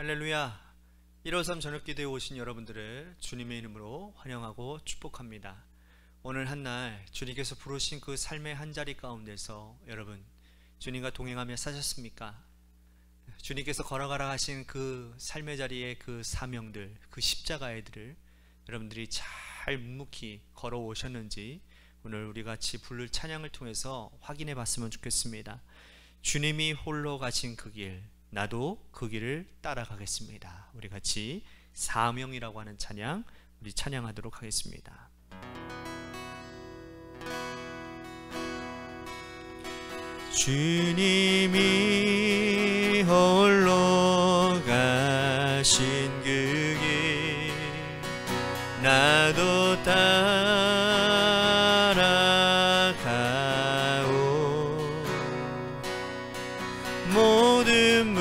할렐루야. 153 저녁기도에 오신 여러분들을 주님의 이름으로 환영하고 축복합니다. 오늘 한날 주님께서 부르신 그 삶의 한자리 가운데서 여러분 주님과 동행하며 사셨습니까? 주님께서 걸어가라 하신 그 삶의 자리에 그 사명들, 그 십자가의 들을 여러분들이 잘 묵묵히 걸어오셨는지 오늘 우리 같이 부를 찬양을 통해서 확인해 봤으면 좋겠습니다. 주님이 홀로 가신 그 길, 나도 그 길을 따라가겠습니다. 우리 같이 사명이라고 하는 찬양 우리 찬양하도록 하겠습니다. 주님이 홀로 가신 그 길, 나도 따라가오. 모든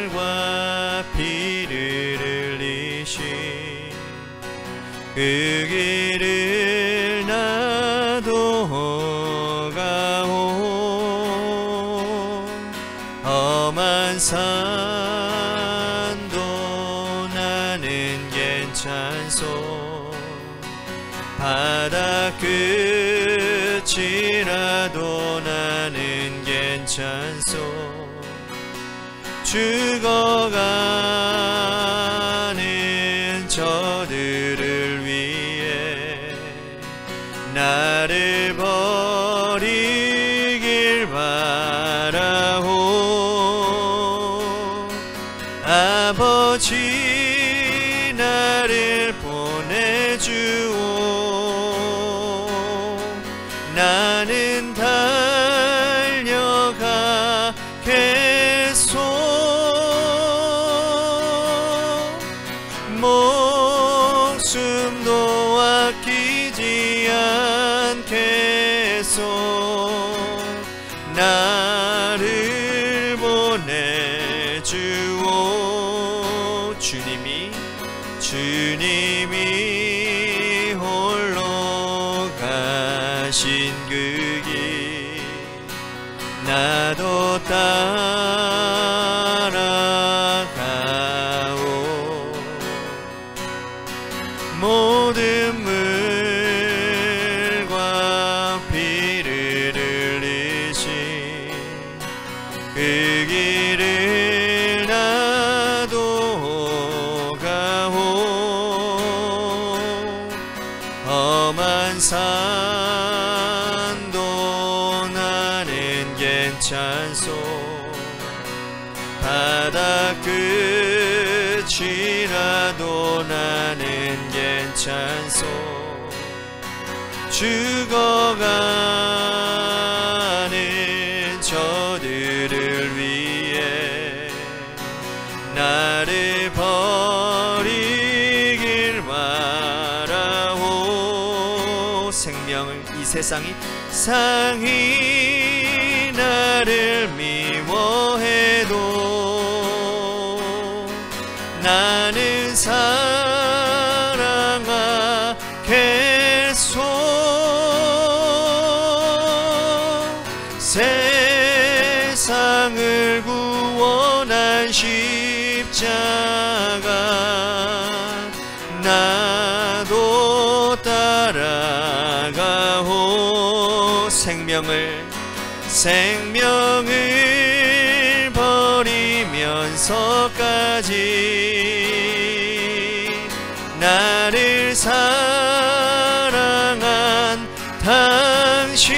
물과 피를 흘리신 그 길을 나도 가오. 험한 산도 나는 괜찮소. 바다 끝이라도 나는 괜찮소. 죽어가는 저들을 위해 나를 버리길 바라오. 아버지 나를 보내주오. 나는 달려가겠소. 목숨도 아끼지 않겠소. 나를 보내주오. 주님이 홀로 가신 그 길, 나도 따라가오. 모든 물과 피를 흘리신 그 길을 나도 가오. 험한 산도 나는 괜찮소. 바다 끝이라도 나는 괜찮소. 죽어가는 저들을 위해 나를 버리길 바라오. 생명을 이 세상이 나를 미워해도 나는 사랑하겠소. 세상을 구원한 십자가 나도 따라가오. 생명을 버리면서까지 나를 사랑한 당신,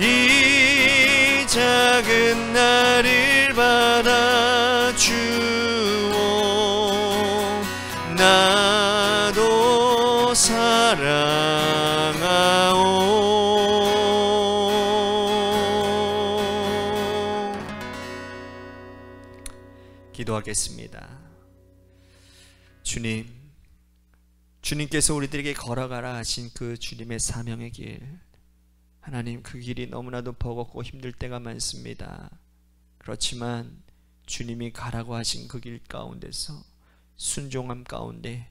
이 작은 나를 받아주오. 나도 사랑하오. 기도하겠습니다. 주님께서 우리들에게 걸어가라 하신 그 주님의 사명의 길, 하나님, 그 길이 너무나도 버겁고 힘들 때가 많습니다. 그렇지만 주님이 가라고 하신 그 길 가운데서 순종함 가운데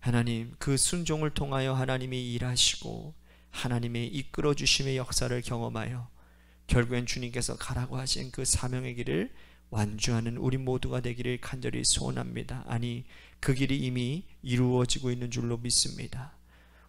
하나님, 그 순종을 통하여 하나님이 일하시고 하나님의 이끌어 주심의 역사를 경험하여 결국엔 주님께서 가라고 하신 그 사명의 길을 완주하는 우리 모두가 되기를 간절히 소원합니다. 아니, 그 길이 이미 이루어지고 있는 줄로 믿습니다.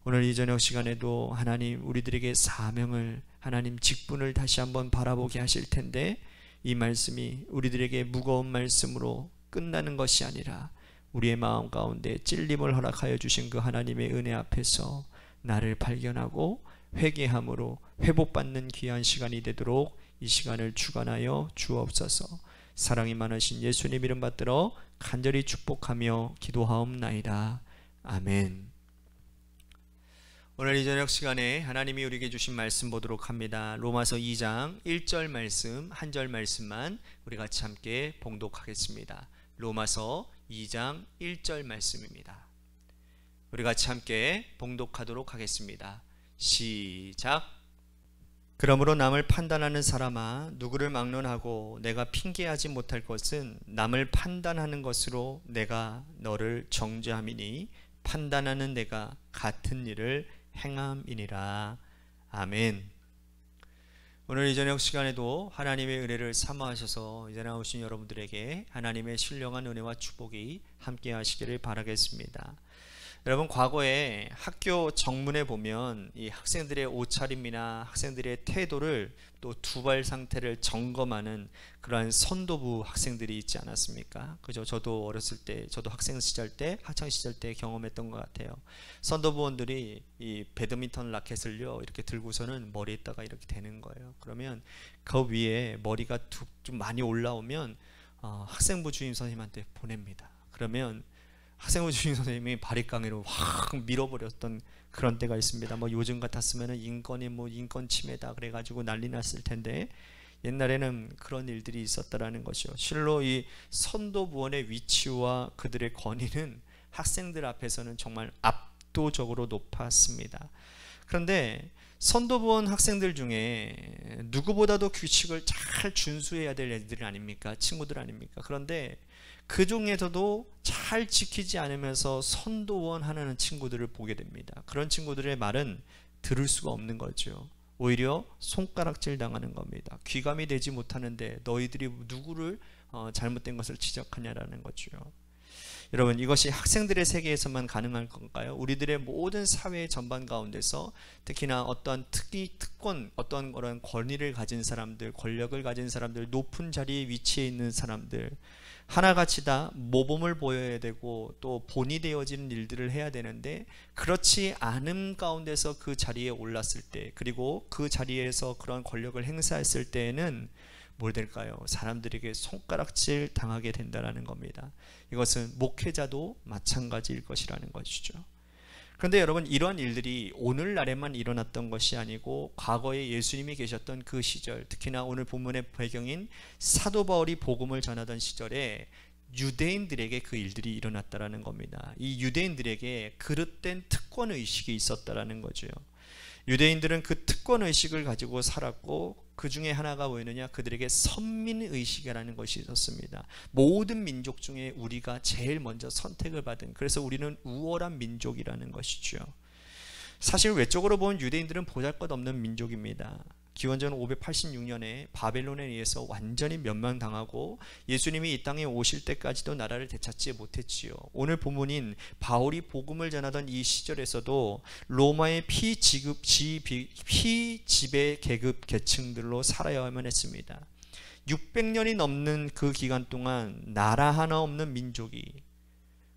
오늘 이 저녁 시간에도 하나님 우리들에게 사명을, 하나님 직분을 다시 한번 바라보게 하실 텐데, 이 말씀이 우리들에게 무거운 말씀으로 끝나는 것이 아니라 우리의 마음 가운데 찔림을 허락하여 주신 그 하나님의 은혜 앞에서 나를 발견하고 회개함으로 회복받는 귀한 시간이 되도록 이 시간을 주관하여 주옵소서. 사랑이 많으신 예수님 이름 받들어 간절히 축복하며 기도하옵나이다. 아멘. 오늘 이 저녁 시간에 하나님이 우리에게 주신 말씀 보도록 합니다. 로마서 2장 1절 말씀, 한 절 말씀만 우리 같이 함께 봉독하겠습니다. 로마서 2장 1절 말씀입니다. 우리 같이 함께 봉독하도록 하겠습니다. 시작. 그러므로 남을 판단하는 사람아, 누구를 막론하고 내가 핑계하지 못할 것은 남을 판단하는 것으로 내가 너를 정죄함이니 판단하는 내가 같은 일을 행함이니라. 아멘. 오늘 이 저녁 시간에도 하나님의 은혜를 사모하셔서 이제 나오신 여러분들에게 하나님의 신령한 은혜와 축복이 함께 하시기를 바라겠습니다. 여러분, 과거에 학교 정문에 보면 이 학생들의 옷차림이나 학생들의 태도를 또 두발 상태를 점검하는 그러한 선도부 학생들이 있지 않았습니까? 그죠? 저도 어렸을 때, 저도 학창 시절 때 경험했던 것 같아요. 선도부원들이 이 배드민턴 라켓을요 이렇게 들고서는 머리에다가 이렇게 대는 거예요. 그러면 그 위에 머리가 좀 많이 올라오면 학생부 주임 선생님한테 보냅니다. 그러면 학생부 주임 선생님이 바리깡으로 확 밀어버렸던 그런 때가 있습니다. 뭐 요즘 같았으면 인권 침해다 그래가지고 난리 났을 텐데, 옛날에는 그런 일들이 있었다라는 것이죠. 실로 이 선도부원의 위치와 그들의 권위는 학생들 앞에서는 정말 압도적으로 높았습니다. 그런데 선도부원 학생들 중에 누구보다도 규칙을 잘 준수해야 될 애들 아닙니까? 친구들 아닙니까? 그런데 그 중에서도 잘 지키지 않으면서 선도원 하는 친구들을 보게 됩니다. 그런 친구들의 말은 들을 수가 없는 거죠. 오히려 손가락질 당하는 겁니다. 귀감이 되지 못하는데 너희들이 누구를 잘못된 것을 지적하냐라는 거죠. 여러분, 이것이 학생들의 세계에서만 가능할 건가요? 우리들의 모든 사회 전반 가운데서 특히나 어떤 특권, 어떤 그런 권위를 가진 사람들, 권력을 가진 사람들, 높은 자리에 위치해 있는 사람들, 하나같이 다 모범을 보여야 되고 또 본이 되어지는 일들을 해야 되는데, 그렇지 않은 가운데서 그 자리에 올랐을 때, 그리고 그 자리에서 그런 권력을 행사했을 때에는 뭘 될까요? 사람들에게 손가락질 당하게 된다는 겁니다. 이것은 목회자도 마찬가지일 것이라는 것이죠. 그런데 여러분, 이러한 일들이 오늘날에만 일어났던 것이 아니고 과거에 예수님이 계셨던 그 시절, 특히나 오늘 본문의 배경인 사도 바울이 복음을 전하던 시절에 유대인들에게 그 일들이 일어났다라는 겁니다. 이 유대인들에게 그릇된 특권의식이 있었다라는 거죠. 유대인들은 그 특권의식을 가지고 살았고, 그 중에 하나가 뭐였느냐? 그들에게 선민의식이라는 것이 있었습니다. 모든 민족 중에 우리가 제일 먼저 선택을 받은, 그래서 우리는 우월한 민족이라는 것이죠. 사실 외적으로 보면 유대인들은 보잘것없는 민족입니다. 기원전 586년에 바벨론에 의해서 완전히 멸망당하고 예수님이 이 땅에 오실 때까지도 나라를 되찾지 못했지요. 오늘 본문인 바울이 복음을 전하던 이 시절에서도 로마의 피지배 계급 계층들로 살아야만 했습니다. 600년이 넘는 그 기간 동안 나라 하나 없는 민족이,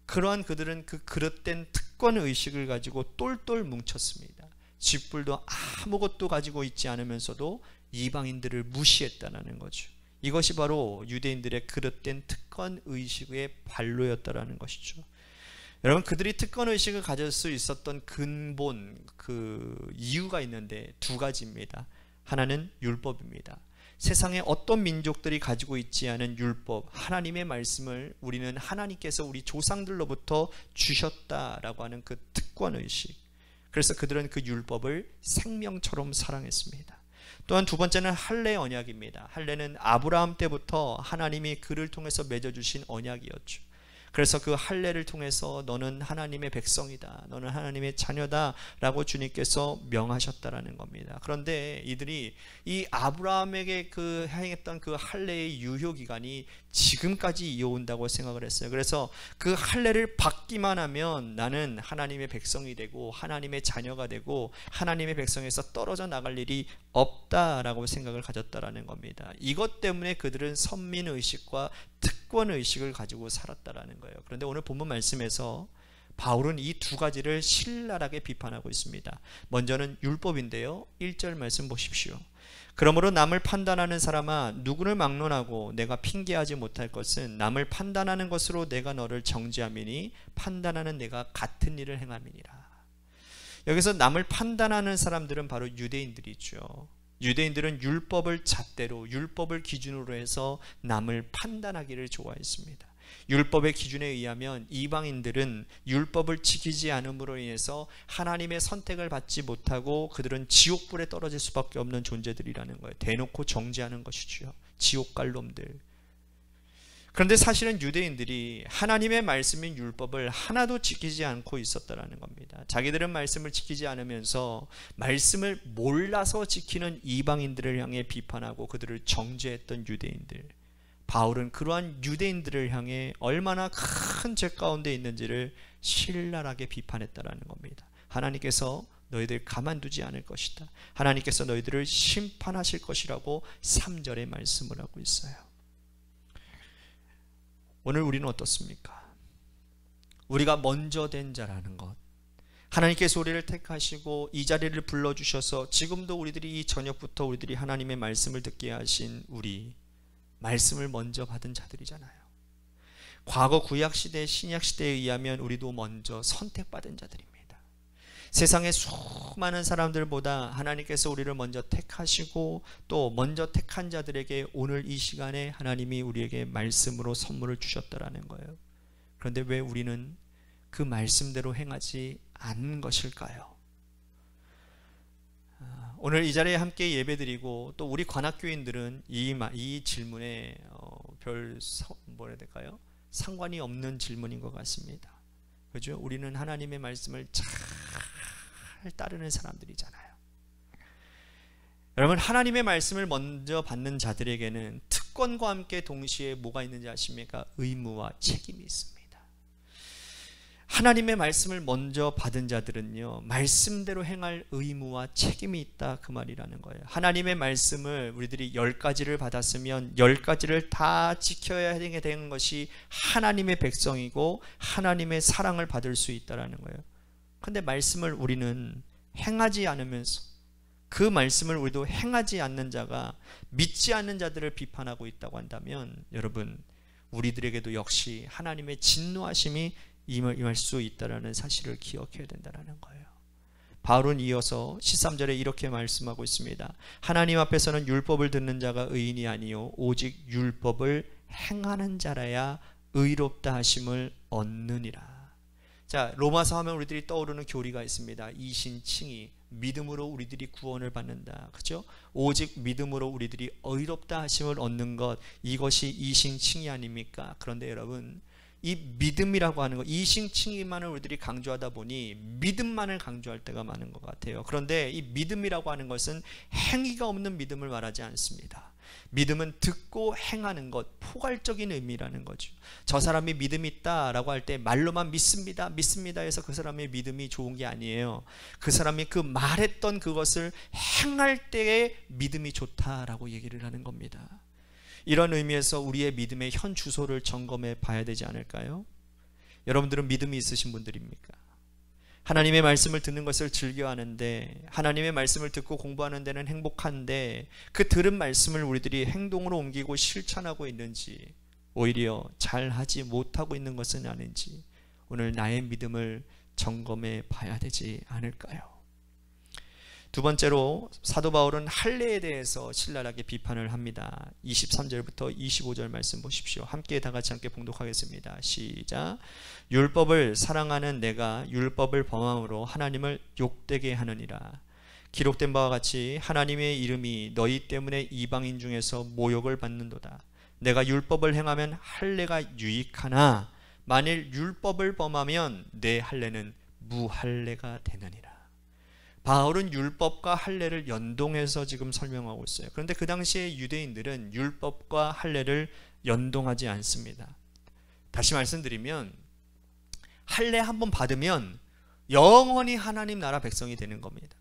그러한 그들은 그 그릇된 특권의식을 가지고 똘똘 뭉쳤습니다. 쥐뿔도 아무것도 가지고 있지 않으면서도 이방인들을 무시했다는 거죠. 이것이 바로 유대인들의 그릇된 특권의식의 발로였다는 것이죠. 여러분, 그들이 특권의식을 가질 수 있었던 근본 그 이유가 있는데 두 가지입니다. 하나는 율법입니다. 세상에 어떤 민족들이 가지고 있지 않은 율법, 하나님의 말씀을 우리는 하나님께서 우리 조상들로부터 주셨다라고 하는 그 특권의식, 그래서 그들은 그 율법을 생명처럼 사랑했습니다. 또한 두 번째는 할례 언약입니다. 할례는 아브라함 때부터 하나님이 그를 통해서 맺어주신 언약이었죠. 그래서 그 할례를 통해서 너는 하나님의 백성이다, 너는 하나님의 자녀다 라고 주님께서 명하셨다라는 겁니다. 그런데 이들이 이 아브라함에게 그 행했던 그 할례의 유효기간이 지금까지 이어온다고 생각을 했어요. 그래서 그 할례를 받기만 하면 나는 하나님의 백성이 되고 하나님의 자녀가 되고 하나님의 백성에서 떨어져 나갈 일이 없다라고 생각을 가졌다라는 겁니다. 이것 때문에 그들은 선민의식과 특권의식을 가지고 살았다라는 거예요. 그런데 오늘 본문 말씀에서 바울은 이 두 가지를 신랄하게 비판하고 있습니다. 먼저는 율법인데요, 1절 말씀 보십시오. 그러므로 남을 판단하는 사람아, 누구를 막론하고 내가 핑계하지 못할 것은 남을 판단하는 것으로 내가 너를 정죄함이니 판단하는 내가 같은 일을 행함이니라. 여기서 남을 판단하는 사람들은 바로 유대인들이죠. 유대인들은 율법을 잣대로, 율법을 기준으로 해서 남을 판단하기를 좋아했습니다. 율법의 기준에 의하면 이방인들은 율법을 지키지 않음으로 인해서 하나님의 선택을 받지 못하고 그들은 지옥불에 떨어질 수밖에 없는 존재들이라는 거예요. 대놓고 정죄하는 것이죠. 지옥 갈 놈들. 그런데 사실은 유대인들이 하나님의 말씀인 율법을 하나도 지키지 않고 있었다라는 겁니다. 자기들은 말씀을 지키지 않으면서 말씀을 몰라서 지키는 이방인들을 향해 비판하고 그들을 정죄했던 유대인들. 바울은 그러한 유대인들을 향해 얼마나 큰 죄 가운데 있는지를 신랄하게 비판했다라는 겁니다. 하나님께서 너희들 가만두지 않을 것이다. 하나님께서 너희들을 심판하실 것이라고 3절에 말씀을 하고 있어요. 오늘 우리는 어떻습니까? 우리가 먼저 된 자라는 것, 하나님께서 우리를 택하시고 이 자리를 불러주셔서 지금도 우리들이 이 저녁부터 우리들이 하나님의 말씀을 듣게 하신 우리, 말씀을 먼저 받은 자들이잖아요. 과거 구약시대, 신약시대에 의하면 우리도 먼저 선택받은 자들입니다. 세상의 수많은 사람들보다 하나님께서 우리를 먼저 택하시고 또 먼저 택한 자들에게 오늘 이 시간에 하나님이 우리에게 말씀으로 선물을 주셨다라는 거예요. 그런데 왜 우리는 그 말씀대로 행하지 않는 것일까요? 오늘 이 자리에 함께 예배드리고 또 우리 관악교인들은 이 질문에 뭐라 해야 될까요? 상관이 없는 질문인 것 같습니다. 그죠? 우리는 하나님의 말씀을 잘 따르는 사람들이잖아요. 여러분, 하나님의 말씀을 먼저 받는 자들에게는 특권과 함께 동시에 뭐가 있는지 아십니까? 의무와 책임이 있습니다. 하나님의 말씀을 먼저 받은 자들은요, 말씀대로 행할 의무와 책임이 있다, 그 말이라는 거예요. 하나님의 말씀을 우리들이 10가지를 받았으면 10가지를 다 지켜야 되는 것이 하나님의 백성이고 하나님의 사랑을 받을 수 있다는 거예요. 그런데 말씀을 우리는 행하지 않으면서 그 말씀을 우리도 행하지 않는 자가 믿지 않는 자들을 비판하고 있다고 한다면 여러분, 우리들에게도 역시 하나님의 진노하심이 임할 수 있다는 사실을 기억해야 된다는 거예요. 바울은 이어서 13절에 이렇게 말씀하고 있습니다. 하나님 앞에서는 율법을 듣는 자가 의인이 아니요 오직 율법을 행하는 자라야 의롭다 하심을 얻느니라. 자, 로마서 하면 우리들이 떠오르는 교리가 있습니다. 이신칭의, 믿음으로 우리들이 구원을 받는다. 그렇죠? 오직 믿음으로 우리들이 의롭다 하심을 얻는 것, 이것이 이신칭의 아닙니까? 그런데 여러분, 이 믿음이라고 하는 것, 이신칭의만을 우리들이 강조하다 보니 믿음만을 강조할 때가 많은 것 같아요. 그런데 이 믿음이라고 하는 것은 행위가 없는 믿음을 말하지 않습니다. 믿음은 듣고 행하는 것, 포괄적인 의미라는 거죠. 저 사람이 믿음이 있다라고 할 때 말로만 믿습니다, 믿습니다 해서 그 사람의 믿음이 좋은 게 아니에요. 그 사람이 그 말했던 그것을 행할 때의 믿음이 좋다라고 얘기를 하는 겁니다. 이런 의미에서 우리의 믿음의 현 주소를 점검해 봐야 되지 않을까요? 여러분들은 믿음이 있으신 분들입니까? 하나님의 말씀을 듣는 것을 즐겨하는데, 하나님의 말씀을 듣고 공부하는 데는 행복한데 그 들은 말씀을 우리들이 행동으로 옮기고 실천하고 있는지, 오히려 잘하지 못하고 있는 것은 아닌지 오늘 나의 믿음을 점검해 봐야 되지 않을까요? 두 번째로 사도 바울은 할례에 대해서 신랄하게 비판을 합니다. 23절부터 25절 말씀 보십시오. 함께 다 같이 함께 봉독하겠습니다. 시작. 율법을 사랑하는 내가 율법을 범함으로 하나님을 욕되게 하느니라. 기록된 바와 같이 하나님의 이름이 너희 때문에 이방인 중에서 모욕을 받는도다. 내가 율법을 행하면 할례가 유익하나 만일 율법을 범하면 내 할례는 무할례가 되느니라. 바울은 율법과 할례를 연동해서 지금 설명하고 있어요. 그런데 그 당시에 유대인들은 율법과 할례를 연동하지 않습니다. 다시 말씀드리면 할례 한번 받으면 영원히 하나님 나라 백성이 되는 겁니다.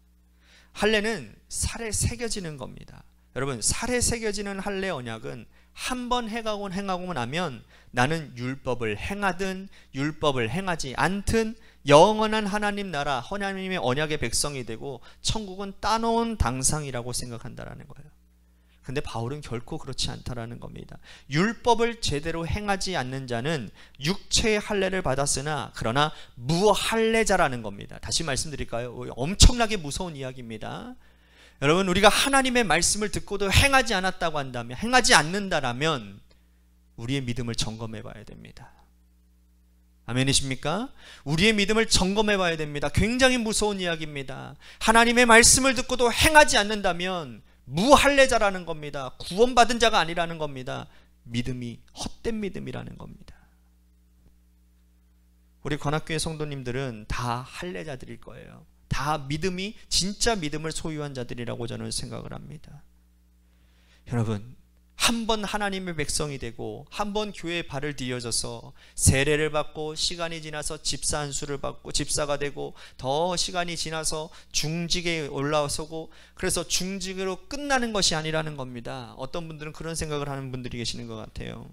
할례는 살에 새겨지는 겁니다. 여러분, 살에 새겨지는 할례 언약은 한 번 행하고 나면 나는 율법을 행하든 율법을 행하지 않든 영원한 하나님 나라, 하나님의 언약의 백성이 되고 천국은 따놓은 당상이라고 생각한다라는 거예요. 근데 바울은 결코 그렇지 않다라는 겁니다. 율법을 제대로 행하지 않는 자는 육체의 할례를 받았으나 그러나 무할례자라는 겁니다. 다시 말씀드릴까요? 엄청나게 무서운 이야기입니다. 여러분, 우리가 하나님의 말씀을 듣고도 행하지 않았다고 한다면, 행하지 않는다라면 우리의 믿음을 점검해 봐야 됩니다. 아멘이십니까? 우리의 믿음을 점검해 봐야 됩니다. 굉장히 무서운 이야기입니다. 하나님의 말씀을 듣고도 행하지 않는다면 무할례자라는 겁니다. 구원받은 자가 아니라는 겁니다. 믿음이 헛된 믿음이라는 겁니다. 우리 관악교회 성도님들은 다 할례자들일 거예요. 다 믿음이, 진짜 믿음을 소유한 자들이라고 저는 생각을 합니다. 여러분, 한 번 하나님의 백성이 되고 한 번 교회에 발을 디뎌져서 세례를 받고 시간이 지나서 집사 안수를 받고 집사가 되고 더 시간이 지나서 중직에 올라서고, 그래서 중직으로 끝나는 것이 아니라는 겁니다. 어떤 분들은 그런 생각을 하는 분들이 계시는 것 같아요.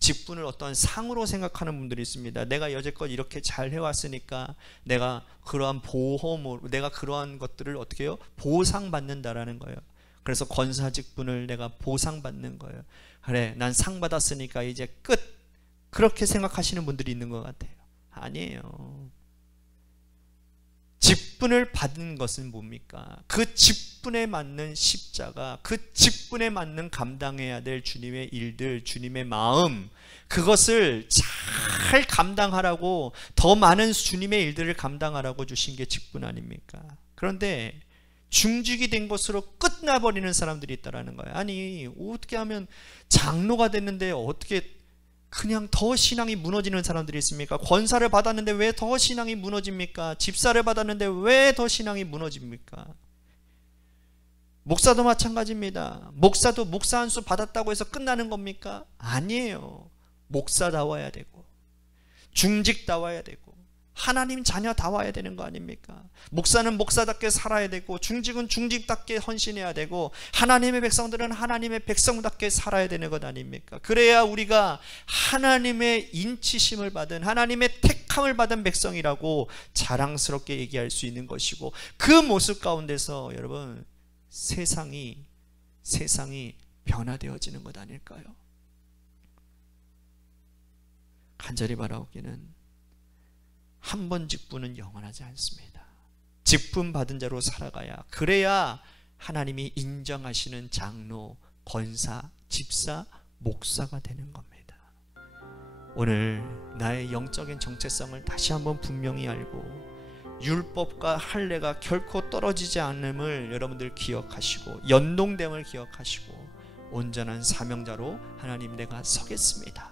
직분을 어떤 상으로 생각하는 분들이 있습니다. 내가 여태껏 이렇게 잘 해왔으니까 내가 그러한 보험으로, 내가 그러한 것들을 어떻게 해요? 보상받는다라는 거예요. 그래서 권사 직분을 내가 보상받는 거예요. 그래, 난 상 받았으니까 이제 끝, 그렇게 생각하시는 분들이 있는 것 같아요. 아니에요. 직분을 받은 것은 뭡니까? 그 직분에 맞는 십자가, 그 직분에 맞는 감당해야 될 주님의 일들, 주님의 마음, 그것을 잘 감당하라고, 더 많은 주님의 일들을 감당하라고 주신 게 직분 아닙니까? 그런데 중직이 된 것으로 끝나버리는 사람들이 있다라는 거예요. 아니, 어떻게 하면 장로가 됐는데 어떻게 그냥 더 신앙이 무너지는 사람들이 있습니까? 권사를 받았는데 왜 더 신앙이 무너집니까? 집사를 받았는데 왜 더 신앙이 무너집니까? 목사도 마찬가지입니다. 목사도 목사 안수 받았다고 해서 끝나는 겁니까? 아니에요. 목사다워야 되고 중직다워야 되고 하나님 자녀다워야 되는 거 아닙니까? 목사는 목사답게 살아야 되고 중직은 중직답게 헌신해야 되고 하나님의 백성들은 하나님의 백성답게 살아야 되는 것 아닙니까? 그래야 우리가 하나님의 인치심을 받은, 하나님의 택함을 받은 백성이라고 자랑스럽게 얘기할 수 있는 것이고, 그 모습 가운데서 여러분 세상이 변화되어지는 것 아닐까요? 간절히 바라오기는 한 번 직분은 영원하지 않습니다. 직분 받은 자로 살아가야, 그래야 하나님이 인정하시는 장로, 권사, 집사, 목사가 되는 겁니다. 오늘 나의 영적인 정체성을 다시 한번 분명히 알고 율법과 할례가 결코 떨어지지 않음을 여러분들 기억하시고 연동됨을 기억하시고 온전한 사명자로 하나님 내가 서겠습니다.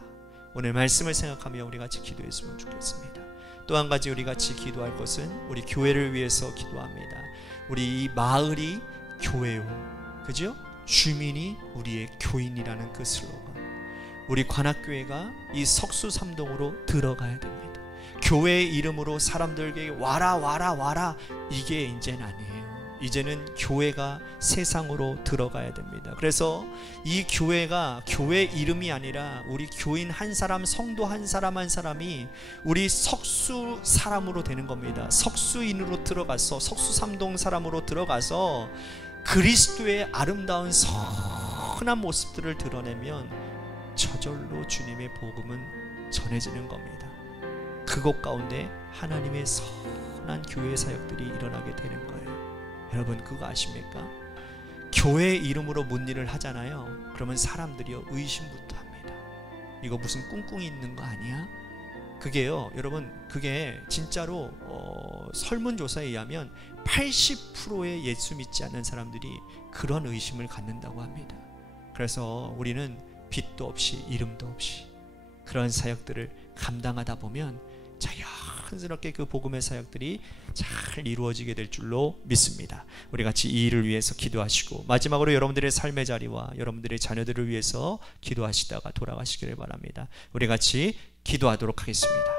오늘 말씀을 생각하며 우리 같이 기도했으면 좋겠습니다. 또 한 가지 우리 같이 기도할 것은 우리 교회를 위해서 기도합니다. 우리 이 마을이 교회요, 그죠? 주민이 우리의 교인이라는 그 슬로건, 우리 관악교회가 이 석수삼동으로 들어가야 됩니다. 교회의 이름으로 사람들에게 와라 와라 와라, 이게 이제는 아니에요. 이제는 교회가 세상으로 들어가야 됩니다. 그래서 이 교회가 교회 이름이 아니라 우리 교인 한 사람, 성도 한 사람 한 사람이 우리 석수 사람으로 되는 겁니다. 석수인으로 들어가서, 석수삼동 사람으로 들어가서 그리스도의 아름다운 선한 모습들을 드러내면 저절로 주님의 복음은 전해지는 겁니다. 그곳 가운데 하나님의 선한 교회 사역들이 일어나게 되는 거예요. 여러분 그거 아십니까? 교회 이름으로 뭔 일을 하잖아요. 그러면 사람들이요 의심부터 합니다. 이거 무슨 꿍꿍이 있는 거 아니야? 그게요 여러분, 그게 진짜로 설문조사에 의하면 80%의 예수 믿지 않는 사람들이 그런 의심을 갖는다고 합니다. 그래서 우리는 빛도 없이 이름도 없이 그런 사역들을 감당하다 보면 자연스럽게 그 복음의 사역들이 잘 이루어지게 될 줄로 믿습니다. 우리 같이 이 일을 위해서 기도하시고 마지막으로 여러분들의 삶의 자리와 여러분들의 자녀들을 위해서 기도하시다가 돌아가시기를 바랍니다. 우리 같이 기도하도록 하겠습니다.